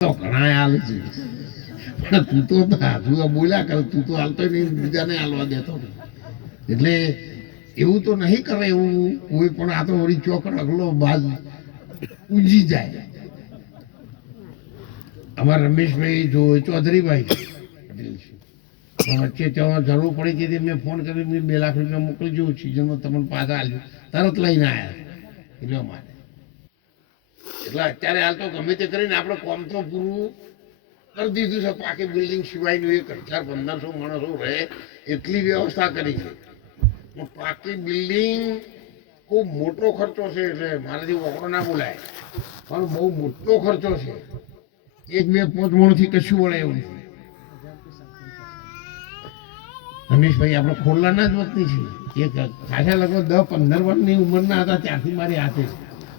તો ઘણા હાલ છે પણ તું તો હજુ બોલ્યા કર, તું તો હાલતો નહીં, બીજાને હાલવા દેતો નહીં. એટલે એવું તો નહીં કરે એવું કોઈ, પણ આ તો વળી ચોક રગલો બાજ ઉજી જાય. અમારા રમેશભાઈ જો ચૌધરીભાઈ વચ્ચે ત્યાં જરૂર પડી હતી, મેં ફોન કરી, મેં 2 લાખ રૂપિયા મોકલજો, સિઝનમાં તમને પાછા આવ્યું, તરત લઈને આવ્યા એટલે અમારે. એટલે અત્યારે હાલ તો ગમે તે કરીને આપણે કોમ તો પૂરું કરી દીધું છે. પાકી બિલ્ડિંગ સિવાયનું 1000-1500 માણસો રહે એટલી વ્યવસ્થા કરી છે. પાકી બિલ્ડિંગ ખૂબ મોટો ખર્ચો છે, એટલે મારાથી વગડો ના બોલાય, પણ બહુ મોટો ખર્ચો છે. 1-2-5 મણથી કશું વળે એવું નથી. રમેશભાઈ આપણે ખોરલાના જ વતની છે. એક ખાસા લગભગ 10-15 વર્ષની ઉંમરના હતા ત્યારથી મારી હાથે.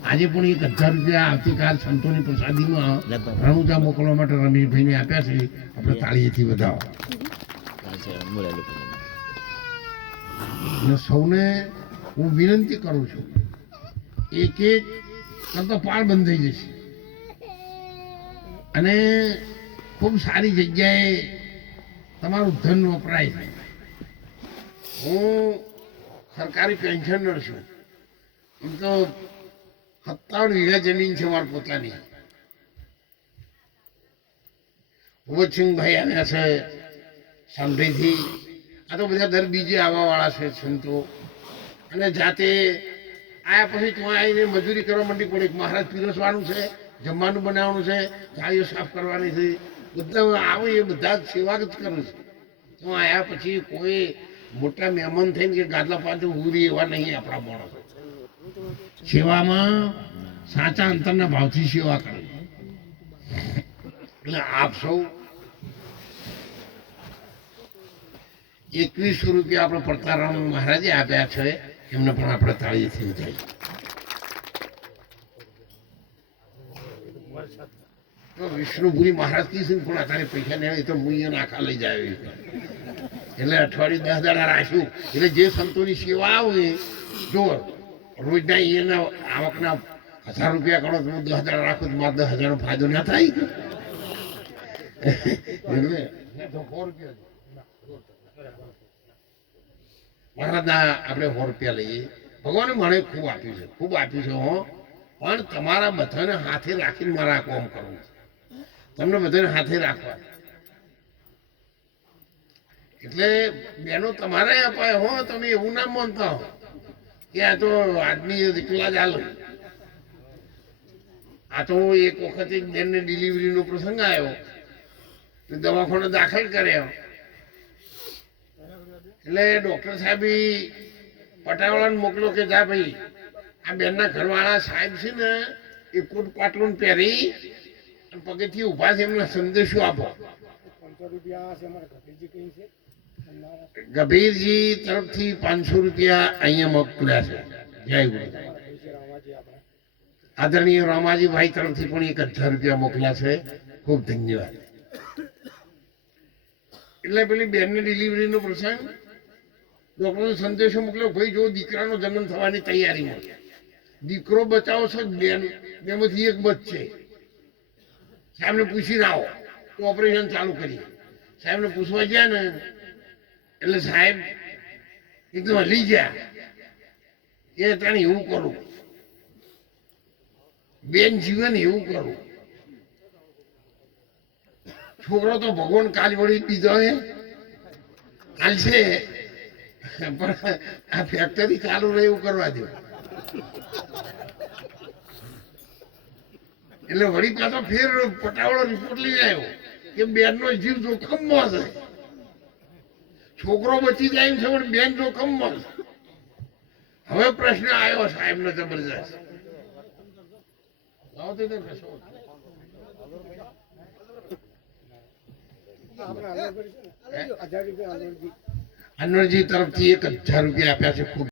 આજે પણ 1000 રૂપિયા આવતીકાલ સંતોની પ્રસાદીમાં રણુજા મોકલવા માટે રમેશભાઈને આપ્યા છે. આપણે તાળીએથી વધાવો. સૌને હું વિનંતી કરું છું, એક કરતો પાળ બંધાઈ જશે અને ખૂબ સારી જગ્યાએ તમારું ધન વપરાય છે. હું સરકારી પેન્શનર છું. એમ તો 57 વીઘા જમીન છે મારી પોતાની. ભગતસિંહભાઈ આવ્યા છે સાંભળીથી. આ તો બધા દર બીજે આવવાવાળા છે સંતો. અને જાતે આયા પછી ત્યાં આવીને મજૂરી કરવા માંડી પડે. મહારાજ પીરસવાનું છે, જમવાનું બનાવવાનું છે, ગાડીઓ સાફ કરવાની છે. બધા આવે એ બધા જ સેવા જ કરે છે. ત્યાં આવ્યા પછી કોઈ મોટા મહેમાન થઈને કે ગાદલા પાછું ઉરી એવા નહીં આપણા માણસો. સેવામાં સાચા અંતરના ભાવથી સેવા કરે. એટલે આપ સૌ 2100 રૂપિયા આપણે પડતારામ મહારાજે આપ્યા છે, એમને પણ આપણે તાળીથી ઉઠાઈ. વિષ્ણુપુરી મહારાજ કીધું પણ અત્યારે પૈસા નહીં આવે તો હું અહીંયા નાખા લઈ જાય. એટલે અઠવાડિયું 10 દાડા રાખ્યું. એટલે જે સંતોની સેવા આવે જો રોજના એના આવકના 1000 રૂપિયા કરો તો 10 દાડા રાખો તો મારે 10,000 નો ફાયદો ના થાય. એટલે મહારાજના આપણે 100 રૂપિયા લઈએ. ભગવાને મને ખૂબ આપ્યું છે, ખૂબ આપ્યું છે. હો, પણ તમારા બધાને હાથે રાખીને મારા કામ કરવું છે. તમને બધાને હાથે રાખવા. એટલે બેનો તમારે અપાય હો. તમે એવું ના માનતા હો કે આ તો આદમી એકલા જ હાલો. આ તો એક વખત એક બેનને ડિલિવરીનો પ્રસંગ આવ્યો, દવાખાને દાખલ કર્યો. એટલે ડૉક્ટર સાહેબ પટાવાળાને મોકલો કે જા ભાઈ આ બેનના ઘરવાળા સાહેબ છે ને એ કોટ પાટલું પહેરી પગેથી ઊભા છે, એમને સંદેશો આપો. ગભીરજી તરફથી 500 રૂપિયા અહીંયા મોકલ્યા છે. જય ગુરુ. આદરણીય રામાજીભાઈ તરફથી પણ 1000 રૂપિયા મોકલ્યા છે. ખૂબ ધન્યવાદ. એટલે પેલી બેનની ડિલિવરીનો પ્રસંગ ડોક્ટરનો સંદેશો મોકલ્યો, ભાઈ જો દીકરાનો જન્મ થવાની તૈયારીમાં, દીકરો બચાવો છો, બેન બેમાંથી એક બચશે. સાહેબને પૂછીને આવો તો ઓપરેશન ચાલુ કરીએ. સાહેબને પૂછવા ગયા ને એટલે સાહેબ એકદમ હલી ગયા. એ ત્યાં એવું કરું, બેન જીવન એવું કરું. છોકરો તો ભગવાન કાલ વળી બીજો હે હાલશે, પણ આ ફેક્ટરી ચાલુ રહે એવું કરવા દો. એટલે વળી પાછો ફેર પટાવાળો રિપોર્ટ લઈ આવ્યો કે બેનનો જીવ જોખમમાં છે. છોકરો બચી જાય છે પણ બેન જોખમમાં છે. હવે પ્રશ્ન આવ્યો સાહેબનો જબરજસ્ત. અનવરજી તરફથી 1000 રૂપિયા આપ્યા છે. ખૂબ